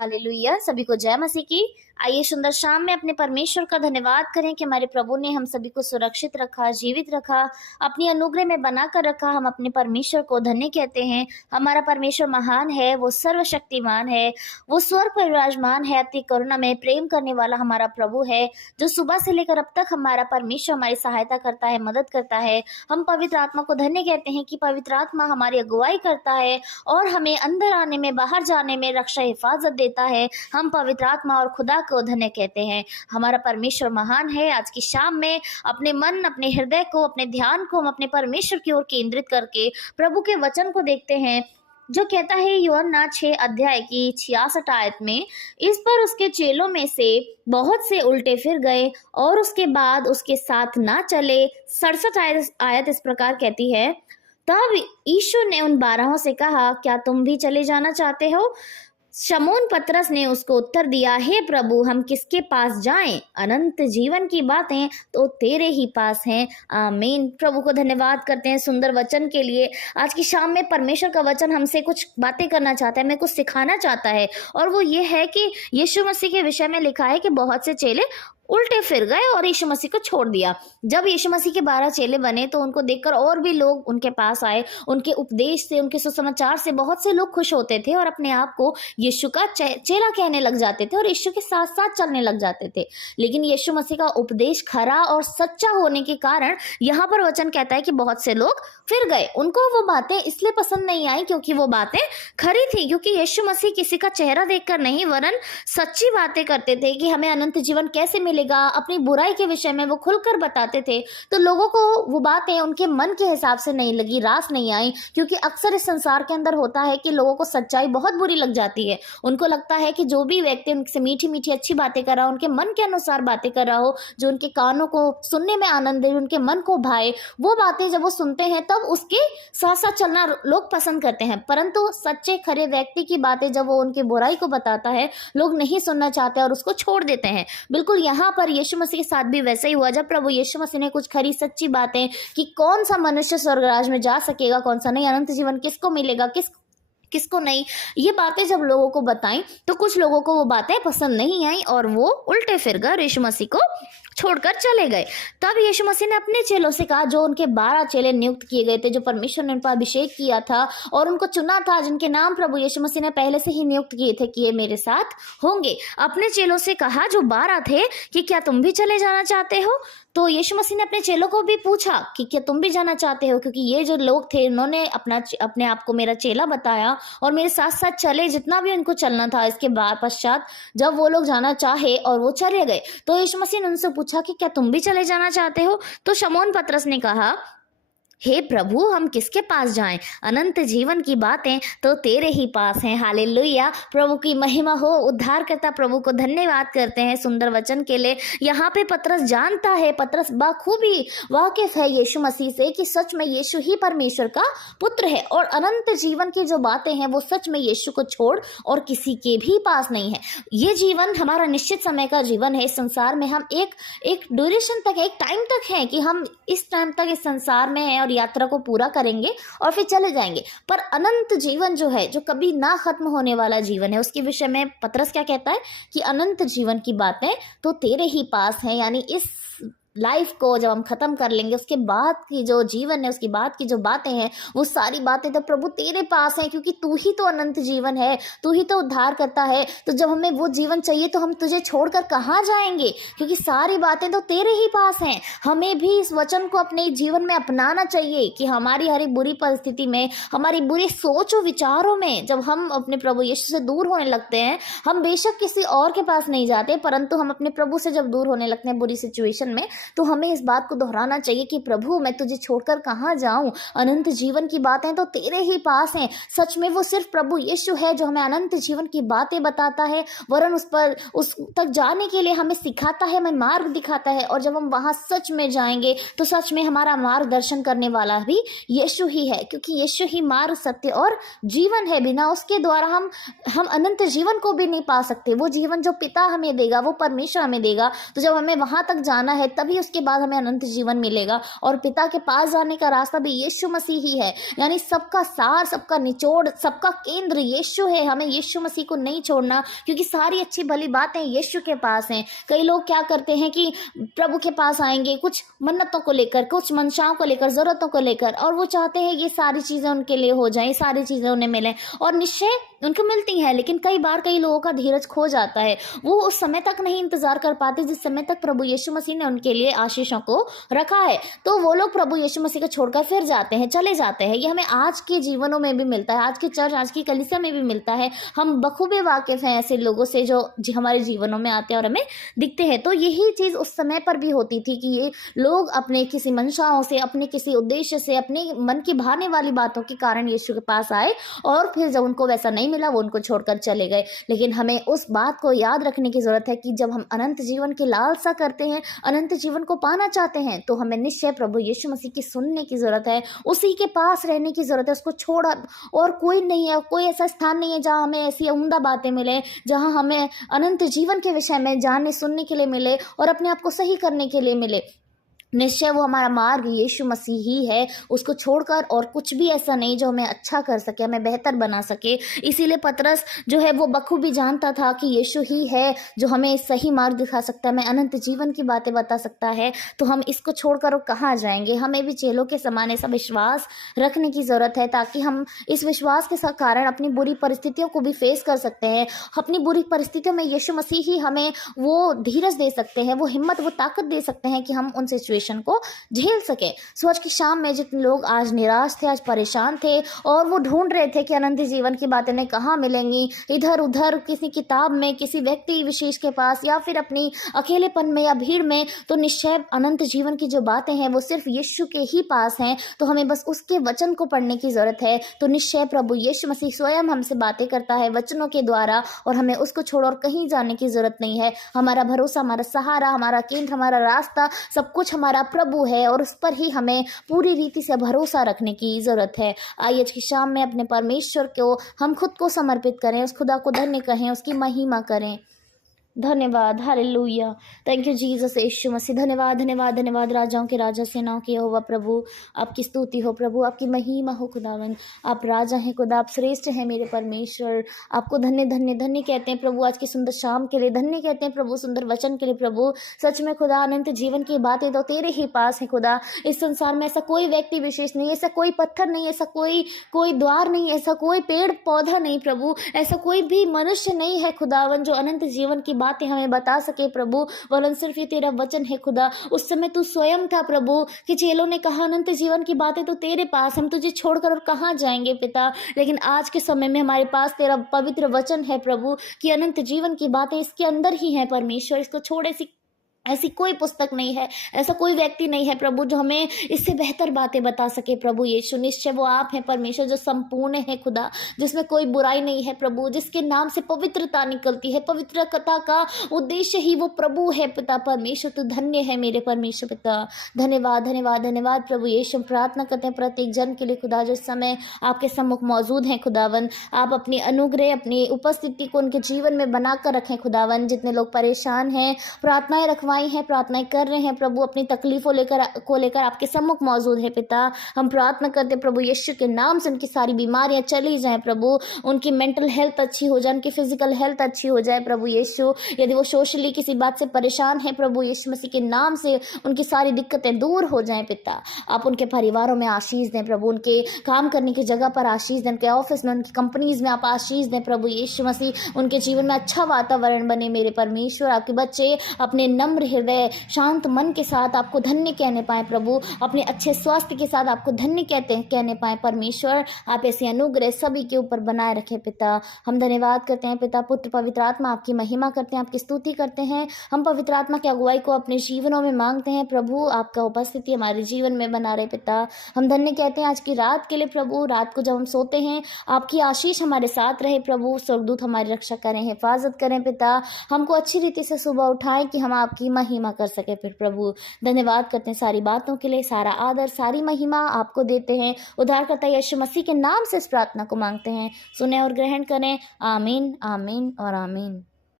Hallelujah. सभी को जय मसीह की। आइए सुंदर शाम में अपने परमेश्वर का धन्यवाद करें कि हमारे प्रभु ने हम सभी को सुरक्षित रखा, जीवित रखा, अपनी अनुग्रह में बनाकर रखा। हम अपने परमेश्वर को धन्य कहते हैं। हमारा परमेश्वर महान है, वो सर्वशक्तिमान है, वो स्वर्ग पर विराजमान है, अति करुणा में प्रेम करने वाला हमारा प्रभु है, जो सुबह से लेकर अब तक हमारा परमेश्वर हमारी सहायता करता है, मदद करता है। हम पवित्र आत्मा को धन्य कहते हैं कि पवित्र आत्मा हमारी अगुवाई करता है और हमें अंदर आने में, बाहर जाने में रक्षा हिफाजत देता है। हम पवित्र आत्मा और खुदा को धन्य कहते हैं। हमारा परमेश्वर महान है। आज की शाम में अपने मन, अपने हृदय को, अपने ध्यान को हम अपने परमेश्वर की ओर केंद्रित करके प्रभु के वचन को देखते हैं, जो कहता है यूहन्ना 6 अध्याय की 66 आयत में, इस पर उसके चेलों में से बहुत से उल्टे फिर गए और उसके बाद उसके साथ ना चले। 67 आयत इस प्रकार कहती है, तब यीशु ने उन 12 से कहा, क्या तुम भी चले जाना चाहते हो? शमौन पतरस ने उसको उत्तर दिया, हे प्रभु, हम किसके पास जाएं? अनंत जीवन की बातें तो तेरे ही पास हैं। आमीन। प्रभु को धन्यवाद करते हैं सुंदर वचन के लिए। आज की शाम में परमेश्वर का वचन हमसे कुछ बातें करना चाहता है, हमें कुछ सिखाना चाहता है, और वो ये है कि यीशु मसीह के विषय में लिखा है कि बहुत से चेले उल्टे फिर गए और यीशु मसीह को छोड़ दिया। जब यीशु मसीह के 12 चेले बने तो उनको देखकर और भी लोग उनके पास आए। उनके उपदेश से, उनके सुसमाचार से बहुत से लोग खुश होते थे और अपने आप को यीशु का चेला कहने लग जाते थे और यीशु के साथ साथ चलने लग जाते थे। लेकिन यीशु मसीह का उपदेश खरा और सच्चा होने के कारण यहाँ पर वचन कहता है कि बहुत से लोग फिर गए। उनको वो बातें इसलिए पसंद नहीं आई क्योंकि वो बातें खरी थी, क्योंकि यीशु मसीह किसी का चेहरा देखकर नहीं वरन सच्ची बातें करते थे कि हमें अनंत जीवन कैसे मिलेगा। अपनी बुराई के विषय में वो खुलकर बताते थे, तो लोगों को वो बातें उनके मन के हिसाब से नहीं लगी, रास नहीं आई। क्योंकि अक्सर इस संसार के अंदर होता है कि लोगों को सच्चाई बहुत बुरी लग जाती है। उनको लगता है कि जो भी व्यक्ति उनसे मीठी मीठी अच्छी बातें कर रहा हो, उनके मन के अनुसार बातें कर रहा हो, जो उनके कानों को सुनने में आनंद दे, उनके मन को भाए, वो बातें जब वो सुनते हैं तब उसके साथ साथ चलना लोग पसंद करते हैं। परंतु सच्चे खरे व्यक्ति की बातें जब वो उनकी बुराई को बताता है, लोग नहीं सुनना चाहते और उसको छोड़ देते हैं। बिल्कुल यहाँ पर यीशु मसीह के साथ भी वैसा ही हुआ। जब प्रभु यीशु मसीह ने कुछ खरी सच्ची बातें कि कौन सा मनुष्य स्वर्ग राज में जा सकेगा, कौन सा नहीं, अनंत जीवन किसको मिलेगा, किसको नहीं, ये बातें जब लोगों को बताई तो कुछ लोगों को वो बातें पसंद नहीं आई और वो उल्टे फिर गए, यीशु मसीह को छोड़कर चले गए। तब यीशु मसीह ने अपने चेलों से कहा, जो उनके 12 चेले नियुक्त किए गए थे, जो परमेश्वर ने उन पर अभिषेक किया था और उनको चुना था, जिनके नाम प्रभु यीशु मसीह ने पहले से ही नियुक्त किए थे कि ये मेरे साथ होंगे, अपने चेलों से कहा जो 12 थे कि क्या तुम भी चले जाना चाहते हो? तो यीशु मसीह ने अपने चेलों को भी पूछा कि क्या तुम भी जाना चाहते हो? क्योंकि ये जो लोग थे, उन्होंने अपने आप को मेरा चेला बताया और मेरे साथ साथ चले, जितना भी उनको चलना था। इसके बाद पश्चात जब वो लोग जाना चाहे और वो चले गए, तो यीशु मसीह ने उनसे पूछा कि क्या तुम भी चले जाना चाहते हो? तो शमौन पतरस ने कहा, हे प्रभु, हम किसके पास जाएं? अनंत जीवन की बातें तो तेरे ही पास हैं। हालेलुया। प्रभु की महिमा हो। उद्धारकर्ता प्रभु को धन्यवाद करते हैं सुंदर वचन के लिए। यहाँ पे पतरस जानता है, पतरस बखूबी वाकिफ है यीशु मसीह से कि सच में यीशु ही परमेश्वर का पुत्र है और अनंत जीवन की जो बातें हैं वो सच में यीशु को छोड़ और किसी के भी पास नहीं है। ये जीवन हमारा निश्चित समय का जीवन है। इस संसार में हम एक ड्यूरेशन तक, एक टाइम तक है कि हम इस टाइम तक इस संसार में हैं और यात्रा को पूरा करेंगे और फिर चले जाएंगे। पर अनंत जीवन जो है, जो कभी ना खत्म होने वाला जीवन है, उसके विषय में पतरस क्या कहता है कि अनंत जीवन की बातें तो तेरे ही पास हैं। यानी इस लाइफ को जब हम खत्म कर लेंगे, उसके बाद की जो जीवन है, उसके बाद की जो बातें हैं, वो सारी बातें तो प्रभु तेरे पास हैं, क्योंकि तू ही तो अनंत जीवन है, तू ही तो उद्धार करता है। तो जब हमें वो जीवन चाहिए तो हम तुझे छोड़कर कहाँ जाएंगे? क्योंकि सारी बातें तो तेरे ही पास हैं। हमें भी इस वचन को अपने जीवन में अपनाना चाहिए कि हमारी हर एक बुरी परिस्थिति में, हमारी बुरी सोच और विचारों में, जब हम अपने प्रभु यीशु से दूर होने लगते हैं, हम बेशक किसी और के पास नहीं जाते, परंतु हम अपने प्रभु से जब दूर होने लगते हैं बुरी सिचुएशन में, तो हमें इस बात को दोहराना चाहिए कि प्रभु, मैं तुझे छोड़कर कहाँ जाऊं? अनंत जीवन की बातें तो तेरे ही पास हैं। सच में वो सिर्फ प्रभु यीशु है जो हमें अनंत जीवन की बातें बताता है, वरन उस तक जाने के लिए हमें सिखाता है, हमें मार्ग दिखाता है। और जब हम वहां सच में जाएंगे तो सच में हमारा मार्गदर्शन करने वाला भी यीशु ही है, क्योंकि यीशु ही मार्ग, सत्य और जीवन है। बिना उसके द्वारा हम अनंत जीवन को भी नहीं पा सकते। वो जीवन जो पिता हमें देगा, वो परमेश्वर हमें देगा। तो जब हमें वहां तक जाना है, तभी तभी उसके बाद हमें अनंत जीवन मिलेगा। और पिता के पास जाने का रास्ता भी यीशु मसीह ही है, यानी सबका सार, सबका निचोड़, सबका केंद्र यीशु है। हमें यीशु मसीह को नहीं छोड़ना, क्योंकि सारी अच्छी भली बातें यीशु के पास हैं। कई लोग क्या करते हैं कि प्रभु के पास आएंगे कुछ मन्नतों को लेकर, कुछ मंशाओं को लेकर, जरूरतों को लेकर, और वो चाहते हैं ये सारी चीजें उनके लिए हो जाएं, सारी चीजें उन्हें मिलें, और निश्चय उनको मिलती हैं। लेकिन कई बार कई लोगों का धीरज खो जाता है, वो उस समय तक नहीं इंतजार कर पाते जिस समय तक प्रभु यीशु मसीह ने उनके लिए आशीषों को रखा है। तो वो लोग प्रभु यीशु मसीह को छोड़कर फिर जाते हैं, चले जाते हैं। ये हमें आज के जीवनों में भी मिलता है, आज की चर्च, आज की कलीसिया में भी मिलता है। हम बखूबे वाकिफ हैं ऐसे लोगों से जो हमारे जीवनों में आते हैं और हमें दिखते हैं। तो यही चीज उस समय पर भी होती थी कि ये लोग अपने किसी मंशाओं से, अपने किसी उद्देश्य से, अपने मन की भाने वाली बातों के कारण यीशु के पास आए, और फिर जब उनको वैसा नहीं मिला वो उनको छोड़कर चले गए। लेकिन हमें उस बात को याद रखने की जरूरत है कि जब हम अनंत जीवन की लालसा करते हैं, अनंत जीवन को पाना चाहते हैं, तो हमें निश्चय प्रभु यीशु मसीह की सुनने की जरूरत है, उसी के पास रहने की जरूरत है। उसको छोड़ और कोई नहीं है, कोई ऐसा स्थान नहीं है जहां हमें ऐसी उम्दा बातें मिले, जहां हमें अनंत जीवन के विषय में जानने सुनने के लिए मिले और अपने आप को सही करने के लिए मिले। निश्चय वो हमारा मार्ग यीशु मसीह ही है, उसको छोड़कर और कुछ भी ऐसा नहीं जो हमें अच्छा कर सके, हमें बेहतर बना सके। इसीलिए पतरस जो है वो बखूबी जानता था कि यीशु ही है जो हमें सही मार्ग दिखा सकता है, हमें अनंत जीवन की बातें बता सकता है। तो हम इसको छोड़कर और कहाँ जाएंगे। हमें भी चेलों के समान ऐसा विश्वास रखने की ज़रूरत है, ताकि हम इस विश्वास के कारण अपनी बुरी परिस्थितियों को भी फेस कर सकते हैं। अपनी बुरी परिस्थितियों में यीशु मसीह ही हमें वो धीरज दे सकते हैं, वो हिम्मत, वो ताकत दे सकते हैं कि हम उन सिचुएशन को झेल सके। सो आज की शाम में जितने लोग आज निराश थे, आज परेशान थे, और वो ढूंढ रहे थे कि अनंत जीवन की बातें उन्हें कहाँ मिलेंगी, इधर उधर किसी किताब में, किसी व्यक्ति विशेष के पास, या फिर अपनी अकेलेपन में या भीड़ में, तो निश्चय अनंत जीवन की जो बातें हैं वो सिर्फ यीशु के ही पास हैं। तो हमें बस उसके वचन को पढ़ने की जरूरत है। तो निश्चय प्रभु यीशु मसीह स्वयं हमसे बातें करता है वचनों के द्वारा, और हमें उसको छोड़ और कहीं जाने की जरूरत नहीं है। हमारा भरोसा, हमारा सहारा, हमारा केंद्र, हमारा रास्ता, सब कुछ हमारा प्रभु है, और उस पर ही हमें पूरी रीति से भरोसा रखने की जरूरत है। आइए आज की शाम में अपने परमेश्वर को हम खुद को समर्पित करें, उस खुदा को धन्य कहें, उसकी महिमा करें। धन्यवाद, हालेलुया, थैंक यू जीसस, यीशु मसीह। धन्यवाद धन्यवाद धन्यवाद, राजाओं के राजा, सेनाओं के यहोवा प्रभु, आपकी स्तुति हो प्रभु, आपकी महिमा हो खुदावन। आप राजा हैं खुदा, आप श्रेष्ठ हैं मेरे परमेश्वर। आपको धन्य धन्य धन्य कहते हैं प्रभु, आज की सुंदर शाम के लिए धन्य कहते हैं प्रभु, सुंदर वचन के लिए प्रभु। सच में खुदा अनंत जीवन की बातें तो तेरे ही पास है खुदा। इस संसार में ऐसा कोई व्यक्ति विशेष नहीं, ऐसा कोई पत्थर नहीं, ऐसा कोई द्वार नहीं, ऐसा कोई पेड़ पौधा नहीं प्रभु, ऐसा कोई भी मनुष्य नहीं है खुदावन जो अनंत जीवन की बातें हमें बता सके प्रभु, वरन सिर्फ ये तेरा वचन है खुदा। उस समय तू स्वयं था प्रभु कि चेलों ने कहा अनंत जीवन की बातें तो तेरे पास, हम तुझे छोड़कर और कहाँ जाएंगे पिता। लेकिन आज के समय में हमारे पास तेरा पवित्र वचन है प्रभु कि अनंत जीवन की बातें इसके अंदर ही हैं परमेश्वर। इसको छोड़े ऐसी कोई पुस्तक नहीं है, ऐसा कोई व्यक्ति नहीं है प्रभु जो हमें इससे बेहतर बातें बता सके प्रभु यीशु। निश्चय वो आप हैं परमेश्वर जो संपूर्ण है खुदा, जिसमें कोई बुराई नहीं है प्रभु, जिसके नाम से पवित्रता निकलती है, पवित्रता का उद्देश्य ही वो प्रभु है पिता परमेश्वर। तो धन्य है मेरे परमेश्वर पिता। धन्यवाद धन्यवाद धन्यवाद प्रभु यीशु। प्रार्थना करते हैं प्रत्येक जन के लिए खुदा जो इस समय आपके सम्मुख मौजूद हैं खुदावन। आप अपनी अनुग्रह, अपनी उपस्थिति को उनके जीवन में बनाकर रखें खुदावन। जितने लोग परेशान हैं, प्रार्थनाएं रखवा हैं, प्रार्थनाएं कर रहे हैं प्रभु, अपनी तकलीफों को लेकर आपके सम्मुख मौजूद है पिता। हम प्रार्थना करते हैं प्रभु यीशु के नाम से उनकी सारी बीमारियां चली जाएं प्रभु, उनकी मेंटल हेल्थ अच्छी हो जाए, उनकी फिजिकल हेल्थ अच्छी हो जाए प्रभु यीशु। यदि वो सोशली किसी बात से परेशान है प्रभु यीशु मसीह के नाम से उनकी सारी दिक्कतें दूर हो जाएं पिता। आप उनके परिवारों में आशीष दें प्रभु, उनके काम करने की जगह पर आशीष दें, उनके ऑफिस में, उनकी कंपनीज में आप आशीष दें प्रभु यीशु मसीह। उनके जीवन में अच्छा वातावरण बने मेरे परमेश्वर। आपके बच्चे अपने नम्र हृदय, शांत मन के साथ आपको धन्य कहने पाए प्रभु, अपने अच्छे स्वास्थ्य के साथ आपको धन्य कहने पाए परमेश्वर। आप ऐसे अनुग्रह सभी के ऊपर बनाए रखें पिता। हम धन्यवाद करते हैं पिता, पुत्र, पवित्र आत्मा, आपकी महिमा करते हैं, आपकी स्तुति करते हैं। हम पवित्र आत्मा की अगुवाई को अपने जीवनों में मांगते हैं प्रभु, आपका उपस्थिति हमारे जीवन में बना रहे पिता। हम धन्य कहते हैं आज की रात के लिए प्रभु। रात को जब हम सोते हैं आपकी आशीष हमारे साथ रहे प्रभु, स्वर्गदूत हमारी रक्षा करें, हिफाजत करें पिता। हमको अच्छी रीति से सुबह उठाएं कि हम आपकी महिमा कर सके फिर प्रभु। धन्यवाद करते हैं सारी बातों के लिए, सारा आदर, सारी महिमा आपको देते हैं। उद्धारकर्ता यीशु मसीह के नाम से इस प्रार्थना को मांगते हैं, सुने और ग्रहण करें। आमीन, आमीन और आमीन।